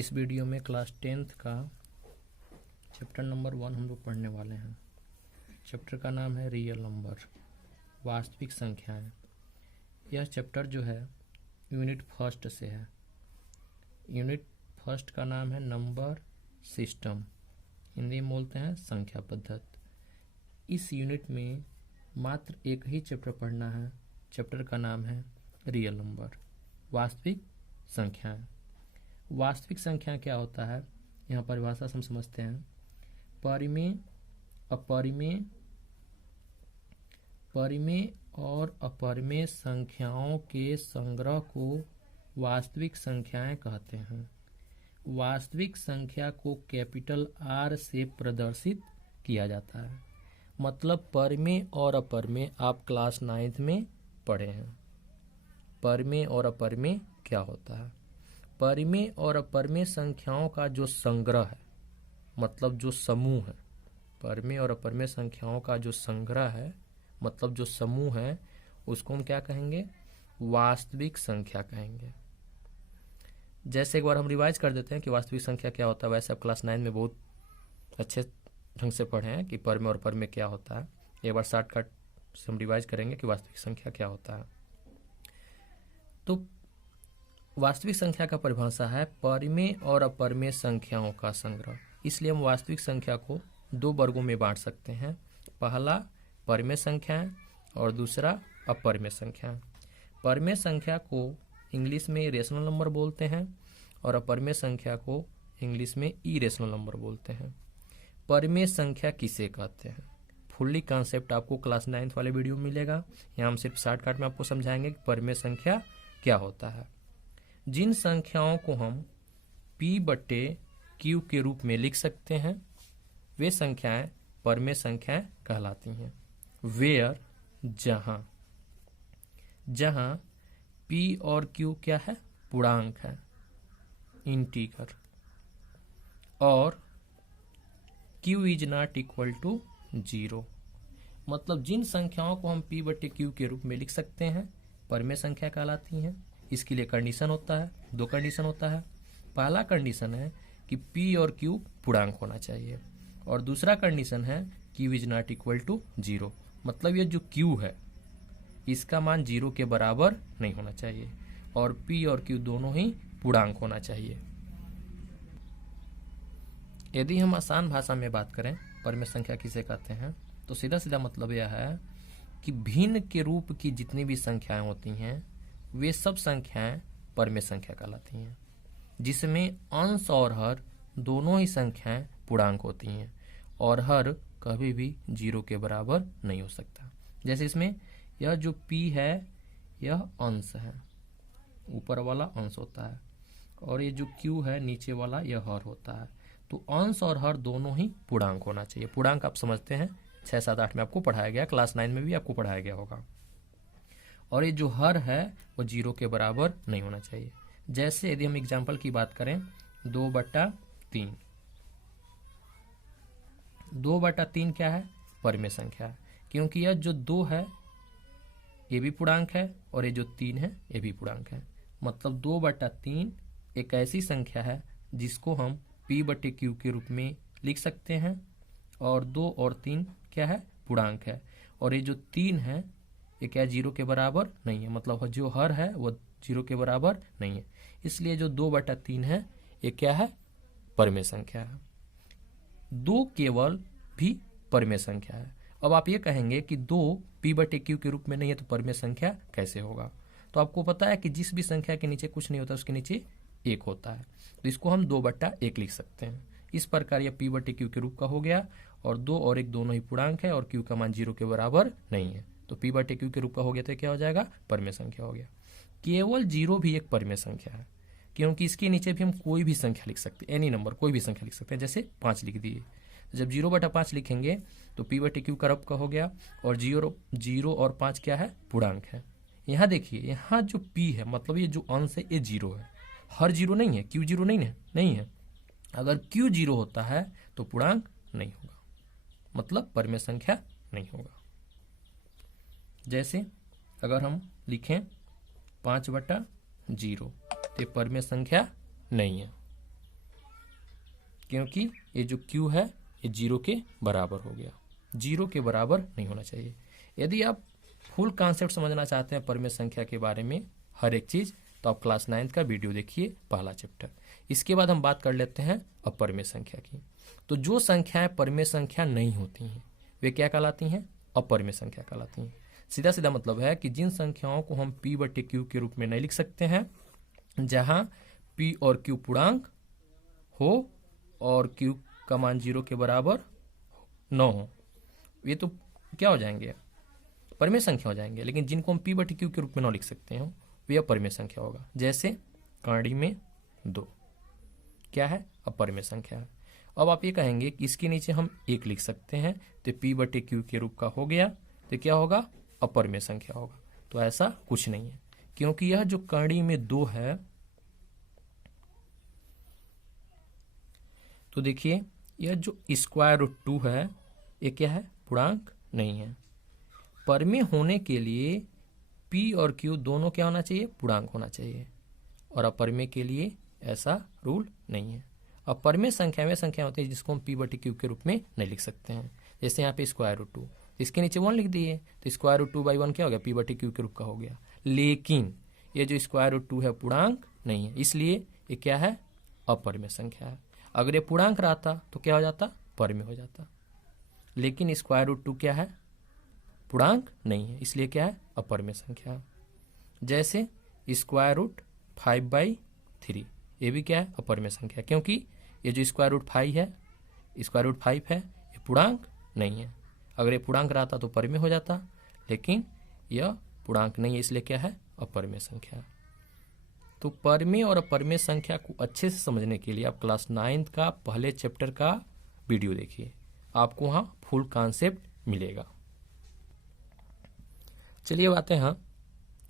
इस वीडियो में class 10th का चैप्टर नंबर 1 हम लोग पढ़ने वाले हैं। चैप्टर का नाम है रियल नंबर, वास्तविक संख्याएं। यह चैप्टर जो है यूनिट फर्स्ट से है। यूनिट फर्स्ट का नाम है नंबर सिस्टम, हिंदी में बोलते हैं संख्या पद्धति। इस यूनिट में मात्र एक ही चैप्टर पढ़ना है। चैप्टर का नाम है रियल नंबर, वास्तविक संख्याएं। वास्तविक संख्या क्या होता है, यहाँ परिभाषा से हम समझते हैं। परिमेय, अपरिमेय, परिमेय और अपरिमेय संख्याओं के संग्रह को वास्तविक संख्याएं कहते हैं। वास्तविक संख्या को कैपिटल आर से प्रदर्शित किया जाता है। मतलब परिमेय और अपरिमेय आप क्लास 9th में पढ़े हैं। परिमेय और अपरिमेय क्या होता है? परिमेय और अपरिमेय संख्याओं का जो संग्रह है, मतलब जो समूह है, परिमेय और अपरिमेय संख्याओं का जो संग्रह है, मतलब जो समूह है, उसको हम क्या कहेंगे? वास्तविक संख्या कहेंगे। जैसे एक बार हम रिवाइज कर देते हैं कि वास्तविक संख्या क्या होता है। वैसे आप क्लास 9 में बहुत अच्छे ढंग से पढ़े हैं कि परिमेय और अपरिमेय क्या होता है। एक बार शॉर्टकट से हम रिवाइज करेंगे कि वास्तविक संख्या क्या होता है। तो वास्तविक संख्या का परिभाषा है परिमेय और अपरिमेय संख्याओं का संग्रह। इसलिए हम वास्तविक संख्या को दो वर्गों में बांट सकते हैं। पहला परिमेय संख्याएं और दूसरा अपरिमेय संख्याएं। परिमेय संख्या को इंग्लिश में रेशनल नंबर बोलते हैं और अपरिमेय संख्या को इंग्लिश में इरेशनल नंबर बोलते हैं। परिमेय संख्या किसे कहते हैं? फुल्ली कॉन्सेप्ट आपको क्लास 9th वाले वीडियो में मिलेगा। यहाँ हम सिर्फ शॉर्टकट में आपको समझाएंगे कि परिमेय संख्या क्या होता है। जिन संख्याओं को हम P/Q के रूप में लिख सकते हैं वे संख्याएं परिमेय संख्याएं कहलाती हैं। वेयर, जहां P और Q क्या है? पूर्णांक है, इंटीगर। और Q is not equal to 0। मतलब जिन संख्याओं को हम P/Q के रूप में लिख सकते हैं परिमेय संख्या कहलाती हैं। इसके लिए कंडीशन होता है, दो कंडीशन होता है। पहला कंडीशन है कि P और Q पूर्णांक होना चाहिए और दूसरा कंडीशन है Q is not equal to 0। मतलब ये जो Q है इसका मान 0 के बराबर नहीं होना चाहिए और P और Q दोनों ही पूर्णांक होना चाहिए। यदि हम आसान भाषा में बात करें परिमेय संख्या किसे कहते हैं, तो सीधा सीधा मतलब यह है कि भिन्न के रूप की जितनी भी संख्याएं होती हैं वे सब संख्याएं परिमेय संख्या कहलाती हैं, जिसमें अंश और हर दोनों ही संख्याएं पूर्णांक होती हैं और हर कभी भी 0 के बराबर नहीं हो सकता। जैसे इसमें यह जो P है यह अंश है, ऊपर वाला अंश होता है, और ये जो Q है नीचे वाला यह हर होता है। तो अंश और हर दोनों ही पूर्णांक होना चाहिए। पूर्णांक आप समझते हैं 6, 7, 8 में आपको पढ़ाया गया, क्लास 9 में भी आपको पढ़ाया गया होगा। और ये जो हर है वो 0 के बराबर नहीं होना चाहिए। जैसे यदि हम एग्जाम्पल की बात करें 2/3, 2/3 क्या है? परिमेय संख्या है, क्योंकि यह जो 2 है ये भी पूर्णांक है और ये जो 3 है ये भी पूर्णांक है। मतलब 2/3 एक ऐसी संख्या है जिसको हम P/Q के रूप में लिख सकते हैं और 2 और 3 क्या है? पूर्णांक है। और ये जो 3 है ये क्या 0 के बराबर नहीं है। मतलब जो हर है वो 0 के बराबर नहीं है। इसलिए जो 2/3 है ये क्या है? परिमेय संख्या है। 2 केवल भी परिमेय संख्या है। अब आप ये कहेंगे कि 2 P/Q के रूप में नहीं है तो परिमेय संख्या कैसे होगा? तो आपको पता है कि जिस भी संख्या के नीचे कुछ नहीं होता उसके नीचे 1 होता है, तो इसको हम 2/1 लिख सकते हैं। इस प्रकार यह P/Q के रूप का हो गया और 2 और 1 दोनों ही पूर्णांक है और Q का मान 0 के बराबर नहीं है, तो P/Q के रूप का हो गया तो क्या हो जाएगा? परिमेय संख्या हो गया। केवल 0 भी एक परिमेय संख्या है, क्योंकि इसके नीचे भी हम कोई भी संख्या लिख सकते हैं, एनी नंबर, कोई भी संख्या लिख सकते हैं। जैसे 5 लिख दिए, जब 0/5 लिखेंगे तो P/Q का रूप का हो गया और 0 और 5 क्या है? पूर्णांक है। यहाँ देखिए, यहाँ जो P है मतलब ये जो अंश है ये 0 है, हर 0 नहीं है, Q 0 नहीं है। अगर Q 0 होता है तो पूर्णांक नहीं होगा, मतलब परिमेय संख्या नहीं होगा। जैसे अगर हम लिखें 5/0 तो परिमेय संख्या नहीं है। क्योंकि ये जो q है ये 0 के बराबर हो गया, 0 के बराबर नहीं होना चाहिए। यदि आप फुल कॉन्सेप्ट समझना चाहते हैं परिमेय संख्या के बारे में हर एक चीज़, तो आप क्लास 9 का वीडियो देखिए, पहला चैप्टर। इसके बाद हम बात कर लेते हैं अपरिमेय संख्या की। तो जो संख्याएं परिमेय संख्या नहीं होती हैं वे क्या कहलाती हैं? अपरिमेय संख्या कहलाती हैं। सीधा सीधा मतलब है कि जिन संख्याओं को हम p/q के रूप में नहीं लिख सकते हैं, जहां p और q पूर्णांक हो और q का मान 0 के बराबर न हो, ये तो क्या हो जाएंगे? परिमेय संख्या हो जाएंगे। लेकिन जिनको हम p/q के रूप में न लिख सकते हैं वे अपरिमेय संख्या होगा। जैसे कड़ी में 2 क्या है? अपरिमेय संख्या है। अब आप ये कहेंगे कि इसके नीचे हम 1 लिख सकते हैं, तो p/q के रूप का हो गया, तो क्या होगा? अपरिमेय संख्या होगा। तो ऐसा कुछ नहीं है, क्योंकि यह जो कड़ी में 2 है, तो देखिए यह जो स्क्वायर रूट 2 है ये क्या है? पूर्णांक नहीं है। परिमेय होने के लिए p और q दोनों क्या होना चाहिए? पूर्णांक होना चाहिए। और अपरिमेय के लिए ऐसा रूल नहीं है। अपरिमेय संख्या में संख्या होती है जिसको हम p/q के रूप में नहीं लिख सकते हैं। जैसे यहाँ पे स्क्वायर रूट 2, इसके नीचे 1 लिख दिए, तो स्क्वायर रूट 2/1 क्या हो गया? p/q के रूप का हो गया। लेकिन ये जो स्क्वायर रूट 2 है पूर्णांक नहीं है, इसलिए ये क्या है? अपरिमेय संख्या है। अगर ये पूर्णांक रहता तो क्या हो जाता? परिमेय हो जाता। लेकिन स्क्वायर रूट 2 क्या है? पूर्णांक नहीं है, इसलिए क्या है? अपरिमेय संख्या है। जैसे स्क्वायर रूट 5/3, ये भी क्या है? अपरिमेय संख्या, क्योंकि ये जो स्क्वायर रूट 5 है, स्क्वायर रूट 5 है, ये पूर्णांक नहीं है। अगर ये पूर्णांक रहता तो परिमेय हो जाता, लेकिन यह पूर्णांक नहीं है, इसलिए क्या है? अपरिमेय संख्या। तो परिमेय और अपरिमेय संख्या को अच्छे से समझने के लिए आप क्लास 9 का पहले चैप्टर का वीडियो देखिए, आपको वहाँ फुल कॉन्सेप्ट मिलेगा। चलिए अब आते हैं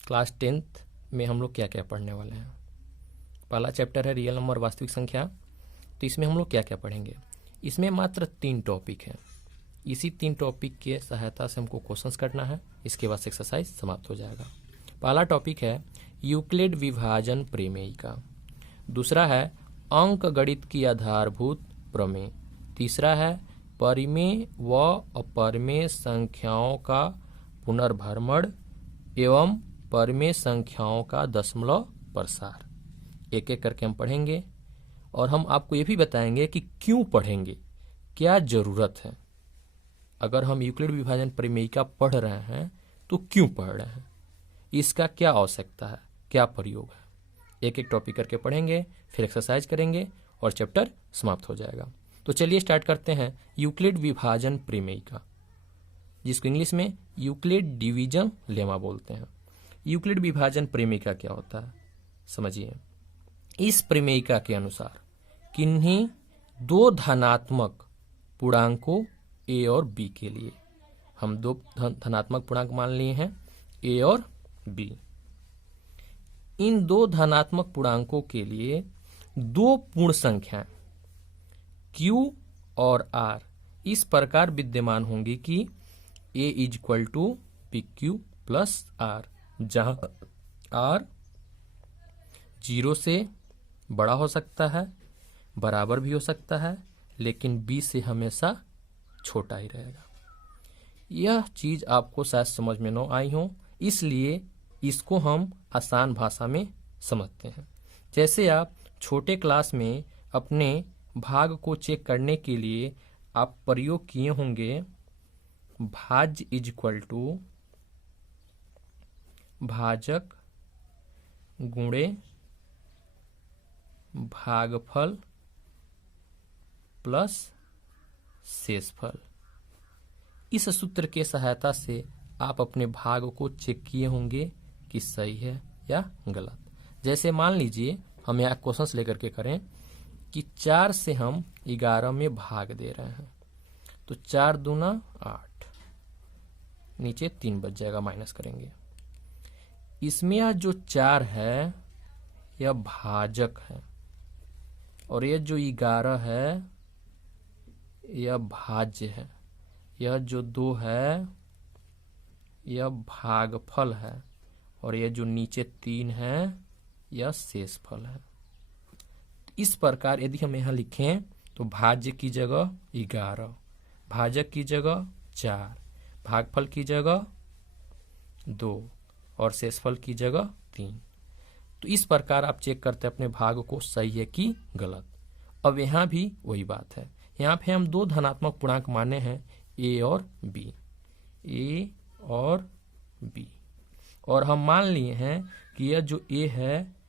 क्लास 10th में हम लोग क्या क्या पढ़ने वाले हैं। पहला चैप्टर है रियल नंबर वास्तविक संख्या। तो इसमें हम लोग क्या क्या पढ़ेंगे? इसमें मात्र 3 टॉपिक हैं। इसी 3 टॉपिक के सहायता से हमको क्वेश्चंस करना है, इसके बाद एक्सरसाइज समाप्त हो जाएगा। पहला टॉपिक है यूक्लिड विभाजन प्रमेयिका। दूसरा है अंक गणित की आधारभूत प्रमेय। तीसरा है परिमेय व अपरिमेय संख्याओं का पुनर्भ्रमण एवं परिमेय संख्याओं का दशमलव प्रसार। एक एक करके हम पढ़ेंगे और हम आपको ये भी बताएंगे कि क्यों पढ़ेंगे, क्या जरूरत है। अगर हम यूक्लिड विभाजन प्रमेयिका पढ़ रहे हैं तो क्यों पढ़ रहे हैं, इसका क्या आवश्यकता है, क्या प्रयोग है। एक एक टॉपिक करके पढ़ेंगे, फिर एक्सरसाइज करेंगे और चैप्टर समाप्त हो जाएगा। तो चलिए स्टार्ट करते हैं यूक्लिड विभाजन प्रमेयिका, जिसको इंग्लिश में यूक्लिड डिवीजन लेमा बोलते हैं। यूक्लिड विभाजन प्रमेयिका क्या होता है समझिए। इस प्रमेयिका के अनुसार किन्हीं 2 धनात्मक पूर्णांकों a और b के लिए, हम 2 धनात्मक पूर्णांक मान लिए हैं a और b, इन 2 धनात्मक पूर्णांकों के लिए 2 पूर्ण संख्याएं q और r इस प्रकार विद्यमान होंगी कि a = pq + r, जहां r 0 से बड़ा हो सकता है, बराबर भी हो सकता है, लेकिन b से हमेशा छोटा ही रहेगा। यह चीज आपको शायद समझ में न आई हो, इसलिए इसको हम आसान भाषा में समझते हैं। जैसे आप छोटे क्लास में अपने भाग को चेक करने के लिए आप प्रयोग किए होंगे भाज्य = भाजक गुणे भागफल प्लस शेषफल। इस सूत्र के सहायता से आप अपने भाग को चेक किए होंगे कि सही है या गलत। जैसे मान लीजिए हम यहाँ क्वेश्चंस लेकर के करें कि 4 से हम 11 में भाग दे रहे हैं, तो 4 दूना 8, नीचे 3 बच जाएगा, माइनस करेंगे। इसमें यह जो 4 है यह भाजक है और यह जो 11 है यह भाज्य है। यह जो 2 है यह भागफल है और यह जो नीचे 3 है यह शेषफल है। इस प्रकार यदि हम यहाँ लिखें तो भाज्य की जगह 11, भाजक की जगह 4, भागफल की जगह 2 और शेषफल की जगह 3। तो इस प्रकार आप चेक करते हैं अपने भाग को सही है कि गलत। अब यहाँ भी वही बात है, यहाँ पे हम 2 धनात्मक पूर्णांक माने हैं ए और बी, ए और बी, और हम मान लिए हैं कि यह जो ए है